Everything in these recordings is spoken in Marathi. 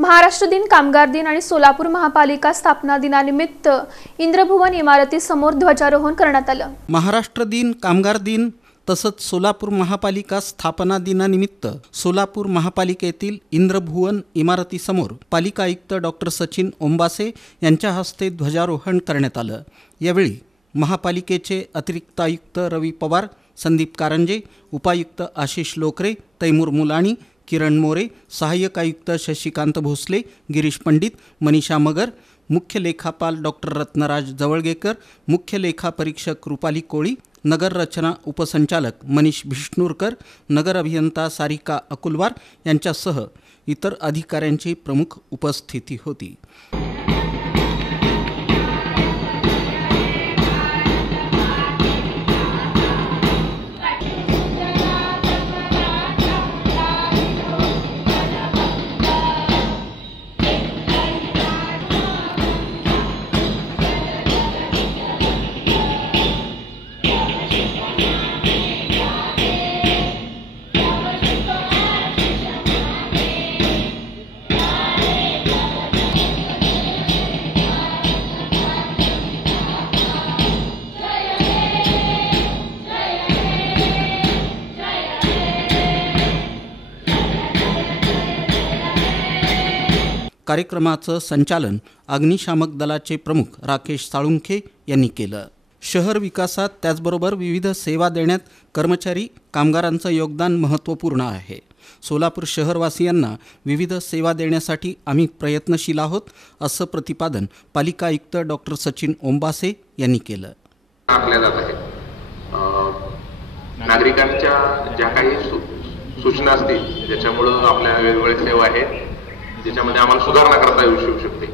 महाराष्ट्र दिन, कामगार दिन आणि सोलापूर महापालिका स्थापना दिनानिमित्त इंद्रभुवन इमारतीसमोर ध्वजारोहण करण्यात आलं। महाराष्ट्र दिन, कामगार दिन तसंच सोलापूर महापालिका स्थापना दिनानिमित्त सोलापूर महापालिकेतील इंद्रभुवन इमारतीसमोर पालिका आयुक्त डॉक्टर सचिन ओंबासे यांच्या हस्ते ध्वजारोहण करण्यात आलं। यावेळी महापालिकेचे अतिरिक्त आयुक्त रवी पवार, संदीप कारंजे, उपायुक्त आशिष लोकरे, तैमूर मुलाणी, किरण मोरे, सहाय्यक आयुक्त शशिकांत भोसले, गिरीश पंडित, मनीषा मगर, मुख्य लेखापाल डॉक्टर रत्नराज जवळगेकर, मुख्य लेखा परीक्षक रुपाली कोळी, नगर रचना उपसंचालक मनीष भिष्णुरकर, नगर अभियंता सारिका अकुलवार यांच्यासह इतर अधिकाऱ्यांची प्रमुख उपस्थिती होती। कार्यक्रमाचं संचालन अग्निशामक दलाचे प्रमुख राकेश साळुंखे यांनी केलं। शहर विकासात त्याचबरोबर विविध सेवा देण्यात कर्मचारी कामगारांचं योगदान महत्त्वपूर्ण आहे। सोलापूर शहरवासियांना विविध सेवा देण्यासाठी आम्ही प्रयत्नशील आहोत, असं प्रतिपादन पालिका आयुक्त डॉक्टर सचिन ओंबासे यांनी केलं। नागरिकांच्या ज्या काही सूचना असतील ज्याच्यामुळे आपल्या वेगवेगळ्या सेवा आहेत ज्याच्यामध्ये आम्हाला सुधारणा करता येऊ शकते,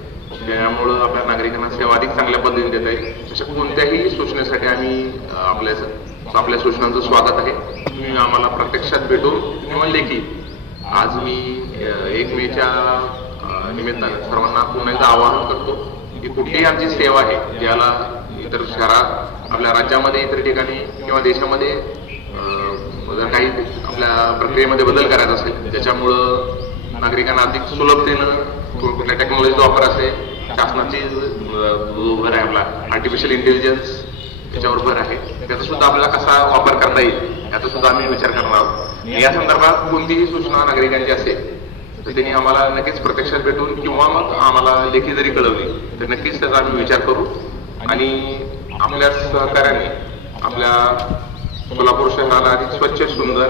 त्यामुळे आपल्या नागरिकांना सेवा अधिक चांगल्या पद्धतीने देता येईल अशा कोणत्याही सूचनेसाठी आम्ही आपल्या सूचनांचं स्वागत आहे। तुम्ही आम्हाला प्रत्यक्षात भेटून किंवा लेखी आज मी 1 मेच्या निमित्ताने सर्वांना पुन्हा एकदा आवाहन करतो की कुठलीही आमची सेवा आहे ज्याला इतर शहरात आपल्या राज्यामध्ये इतर ठिकाणी किंवा देशामध्ये जर काही आपल्या प्रक्रियेमध्ये बदल करायचा असेल त्याच्यामुळं नागरिकांना अधिक सुलभतेनं कुठल्या टेक्नॉलॉजीचा वापर असेल, शासनाची भर आहे आपला आर्टिफिशियल इंटेलिजन्स त्याच्यावर भर आहे, त्याचा सुद्धा आपल्याला कसा वापर करता येईल याचा सुद्धा आम्ही विचार करणार आहोत। या संदर्भात कोणतीही सूचना नागरिकांची असेल तर त्यांनी आम्हाला नक्कीच प्रत्यक्षात भेटून किंवा मग आम्हाला लेखी जरी कळवली तर नक्कीच त्याचा आम्ही विचार करू आणि आपल्या सहकार्याने आपल्या सोलापूर शहराला अधिक स्वच्छ, सुंदर